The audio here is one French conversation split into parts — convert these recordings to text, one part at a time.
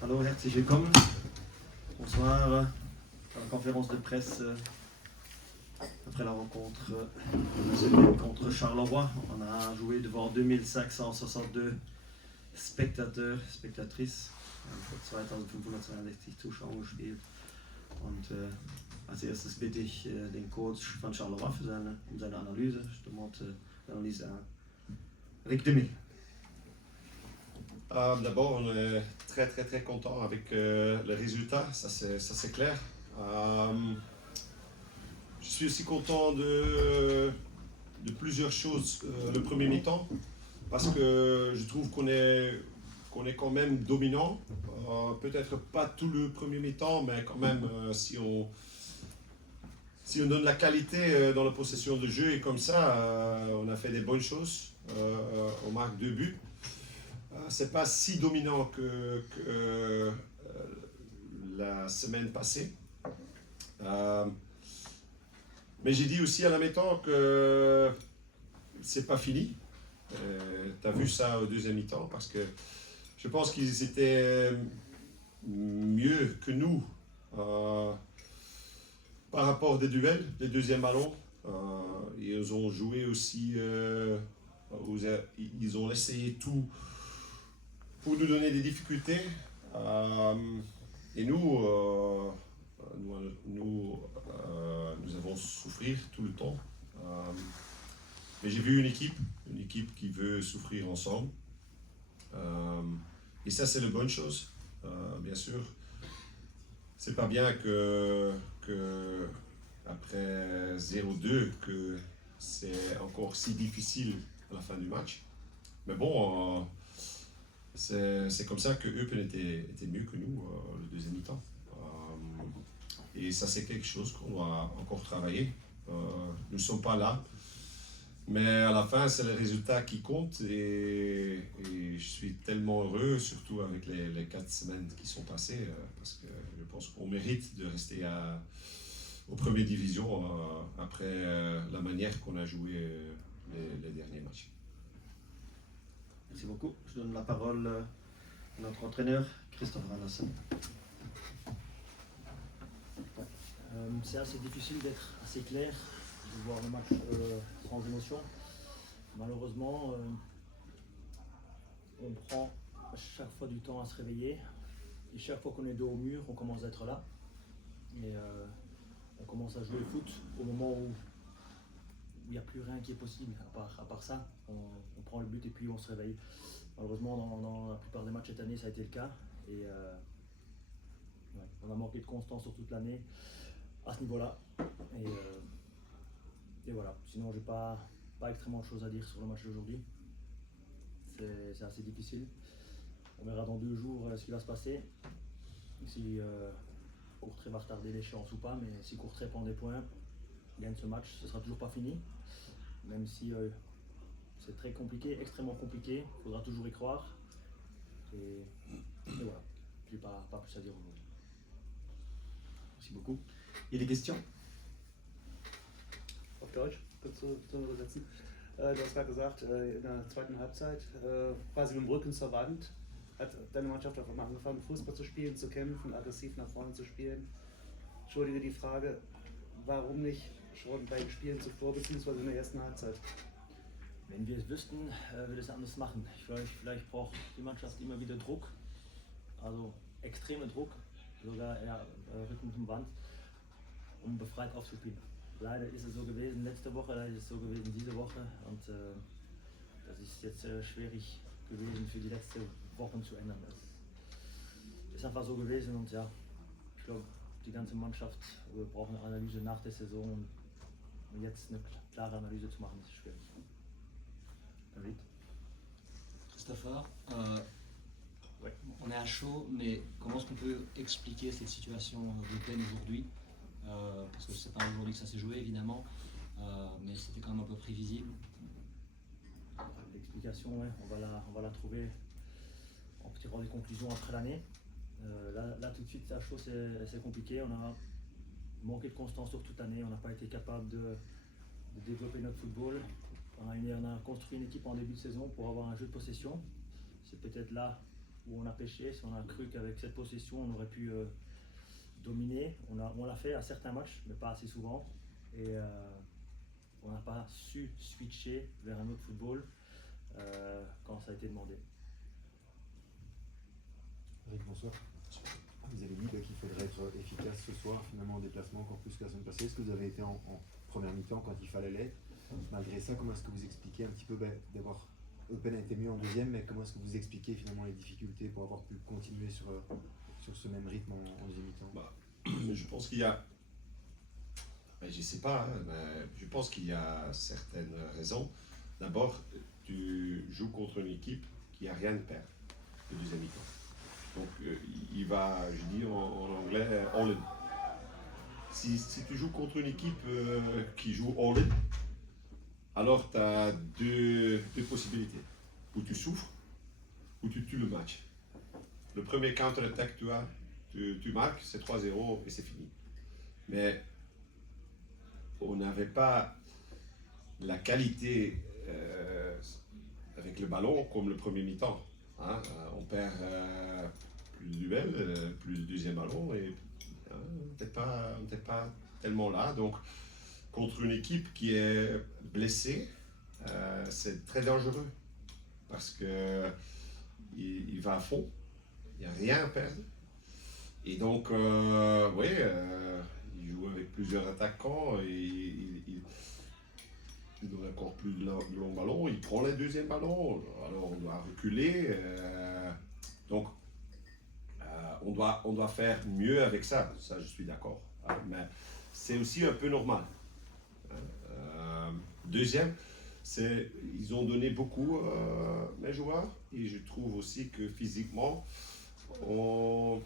Alors, herzlich willkommen. Bonsoir. À la conférence de presse après la rencontre contre Charleroi. On a joué devant 2562 Spectateurs, Spectatrices. Vor 2562 Zuschauer gespielt. Und als erstes bitte ich den Coach von Charleroi für seine Analyse. Je demande l'analyse à Rick Demy. D'abord, on est très content avec le résultat, ça c'est clair. Je suis aussi content de plusieurs choses le premier mi-temps, parce que je trouve qu'on est quand même dominant. Peut-être pas tout le premier mi-temps, mais quand même si on donne la qualité dans la possession de jeu et comme ça, on a fait des bonnes choses. On marque 2 buts. C'est pas si dominant que la semaine passée. Mais j'ai dit aussi à la mi-temps que c'est pas fini. Tu as vu ça au deuxième mi-temps parce que je pense qu'ils étaient mieux que nous par rapport des duels, des deuxièmes ballons. Ils ont joué aussi, ils ont essayé tout pour nous donner des difficultés. Et nous avons souffert tout le temps. Mais j'ai vu une équipe qui veut souffrir ensemble. Et ça, c'est une bonne chose, bien sûr. C'est pas bien que après 0-2, que c'est encore si difficile à la fin du match. Mais bon, c'est comme ça que Eupen était mieux que nous le deuxième mi-temps. Et ça, c'est quelque chose qu'on doit encore travailler. Nous ne sommes pas là. Mais à la fin, c'est le résultat qui compte. Et je suis tellement heureux, surtout avec les 4 semaines qui sont passées, parce que je pense qu'on mérite de rester aux premières divisions après la manière qu'on a joué les derniers matchs. Merci beaucoup. Je donne la parole à notre entraîneur, Christophe Andersen. C'est assez difficile d'être assez clair, de voir le match sans émotion. Malheureusement, on prend chaque fois du temps à se réveiller. Et chaque fois qu'on est dos au mur, on commence à être là. Et on commence à jouer au foot au moment où il n'y a plus rien qui est possible. À part ça, on prend le but et puis on se réveille. Malheureusement, dans la plupart des matchs cette année, ça a été le cas. Et on a manqué de constance sur toute l'année à ce niveau-là. Et voilà. Sinon, j'ai pas extrêmement de choses à dire sur le match d'aujourd'hui. C'est assez difficile. On verra dans 2 jours ce qui va se passer. Si Courtrai va retarder l'échéance ou pas, mais si Courtrai prend des points, gagne ce match, ce sera toujours pas fini. Même si c'est très compliqué, extrêmement compliqué, il faudra toujours y croire. Et voilà, je n'ai pas plus à dire aujourd'hui. Merci beaucoup. Il y a des questions? Auf Deutsch, kurz zu übersetzen. Du hast gerade gesagt, in der zweiten Halbzeit, quasi mit dem Rücken zur Wand, hat deine Mannschaft auf einmal angefangen, Fußball zu spielen, zu kämpfen, aggressiv nach vorne zu spielen. Entschuldige die Frage, warum nicht schon beim Spielen zuvor, beziehungsweise in der ersten Halbzeit? Wenn wir es wüssten, würde es anders machen. Vielleicht braucht die Mannschaft immer wieder Druck, also extremen Druck, sogar Rücken zum Wand, um befreit aufzuspielen. Leider ist es so gewesen letzte Woche, leider ist es so gewesen diese Woche und das ist jetzt schwierig gewesen für die letzten Wochen zu ändern. Das ist einfach so gewesen und ja, ich glaube, die ganze Mannschaft braucht eine Analyse nach der Saison und jetzt eine klare Analyse zu machen, ist schwierig. David? Christopher, on est à chaud, mais comment est-ce qu'on peut expliquer cette situation de peine aujourd'hui parce que c'est pas aujourd'hui que ça s'est joué évidemment, mais c'était quand même un peu prévisible. L'explication, ouais, on va la trouver en tirant des conclusions après l'année. Là tout de suite à chaud c'est compliqué, on a manqué de constance sur toute l'année, on n'a pas été capable de développer notre football. On a construit une équipe en début de saison pour avoir un jeu de possession. C'est peut-être là où on a pêché, si on a cru qu'avec cette possession on aurait pu dominer. On l'a fait à certains matchs, mais pas assez souvent. Et on n'a pas su switcher vers un autre football quand ça a été demandé. Eric, bonsoir. Vous avez dit qu'il faudrait être efficace ce soir, finalement en déplacement encore plus que la semaine passée. Est-ce que vous avez été en première mi-temps quand il fallait l'être? Malgré ça, comment est-ce que vous expliquez un petit peu d'avoir Eupen a été mieux en deuxième, mais comment est-ce que vous expliquez finalement les difficultés pour avoir pu continuer sur ce même rythme en deuxième mi-temps? Je pense qu'il y a, je sais pas, hein, mais je pense qu'il y a certaines raisons. D'abord, tu joues contre une équipe qui n'a rien de perdre le deuxième mi-temps. Donc il va, je dis en anglais, all in. Si tu joues contre une équipe qui joue all in, alors tu as deux possibilités. Ou tu souffres, ou tu tues le match. Le premier counter-attack que tu as, tu marques, c'est 3-0 et c'est fini. Mais on n'avait pas la qualité avec le ballon comme le premier mi-temps. Hein? On perd plus de duels, plus de deuxième ballon et on n'était pas tellement là. Donc, contre une équipe qui est blessée, c'est très dangereux parce qu'il va à fond, il n'y a rien à perdre. Et donc, il joue avec plusieurs attaquants et il donne encore plus de long ballon, il prend le deuxième ballon, alors on doit reculer. Donc, on doit faire mieux avec ça, je suis d'accord. Mais c'est aussi un peu normal. Deuxième, ils ont donné beaucoup, mes joueurs, et je trouve aussi que physiquement, on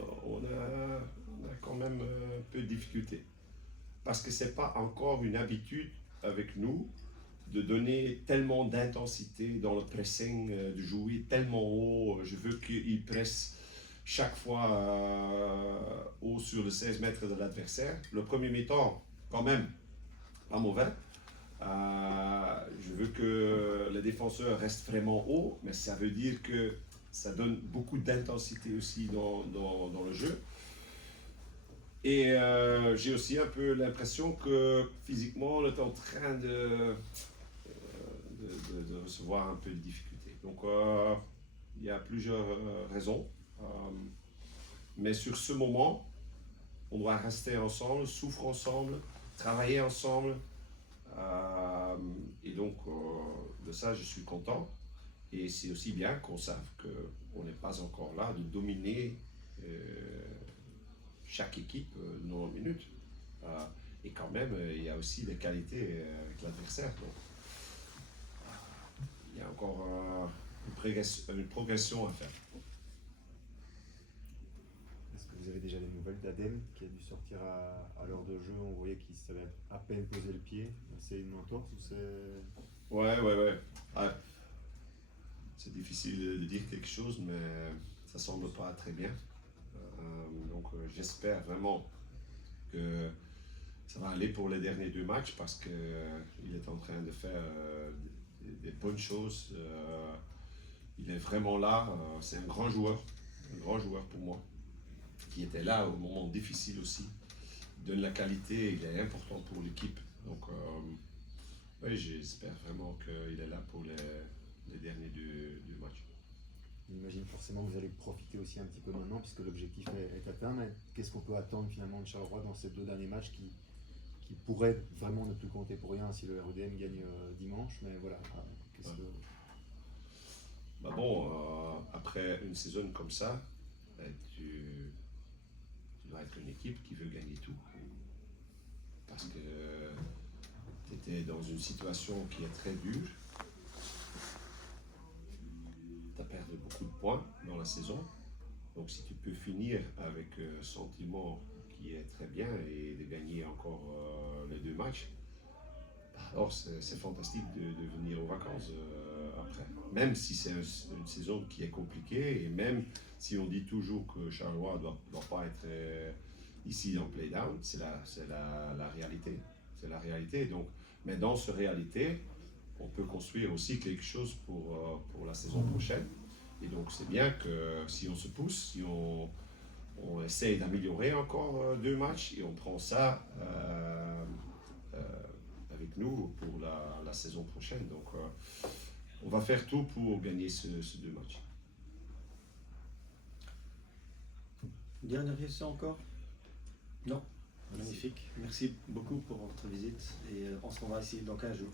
a quand même un peu de difficulté. Parce que ce n'est pas encore une habitude avec nous de donner tellement d'intensité dans le pressing, de jouer tellement haut. Je veux qu'ils pressent chaque fois haut sur le 16 mètres de l'adversaire. Le premier mi-temps, quand même, pas mauvais. Je veux que le défenseur reste vraiment haut, mais ça veut dire que ça donne beaucoup d'intensité aussi dans le jeu. Et j'ai aussi un peu l'impression que physiquement, on est en train de recevoir un peu de difficultés. Donc, il y a plusieurs raisons. Mais sur ce moment, on doit rester ensemble, souffrir ensemble, travailler ensemble. Et donc, de ça, je suis content. Et c'est aussi bien qu'on sache qu'on n'est pas encore là de dominer chaque équipe 90 minutes. Et quand même, il y a aussi des qualités avec l'adversaire. Donc, il y a encore une progression à faire. Est-ce que vous avez déjà des nouvelles d'Adem qui a dû sortir à l'heure de jeu? On voyait qu'il savait à peine poser le pied. C'est une entorse ou c'est... Ouais. C'est difficile de dire quelque chose, mais ça semble pas très bien. Donc j'espère vraiment que ça va aller pour les derniers 2 matchs parce qu'il est en train de faire des bonnes choses. Il est vraiment là. C'est un grand joueur pour moi, qui était là au moment difficile aussi. Il donne la qualité, il est important pour l'équipe. Donc oui, j'espère vraiment qu'il est là pour les derniers 2 matchs. J'imagine forcément que vous allez profiter aussi un petit peu maintenant puisque l'objectif est atteint. Mais qu'est-ce qu'on peut attendre finalement de Charleroi dans ces 2 derniers matchs qui pourraient vraiment ne plus compter pour rien si le REDM gagne dimanche? Mais voilà, qu'est-ce que... Après une saison comme ça, tu dois être une équipe qui veut gagner tout. Parce que tu étais dans une situation qui est très dure. Tu as perdu beaucoup de points dans la saison. Donc si tu peux finir avec un sentiment qui est très bien et de gagner encore les 2 matchs, alors c'est fantastique de venir aux vacances après. Même si c'est une saison qui est compliquée et même si on dit toujours que Charleroi ne doit pas être ici en play-down, c'est la réalité. C'est la réalité. Donc, mais dans cette réalité, on peut construire aussi quelque chose pour la saison prochaine. Et donc c'est bien que si on se pousse, si on essaye d'améliorer encore 2 matchs et on prend ça avec nous pour la saison prochaine. Donc on va faire tout pour gagner ces 2 matchs. Dernière question encore? Non? Magnifique. Merci beaucoup pour votre visite et on se revoit ici dans 15 jours.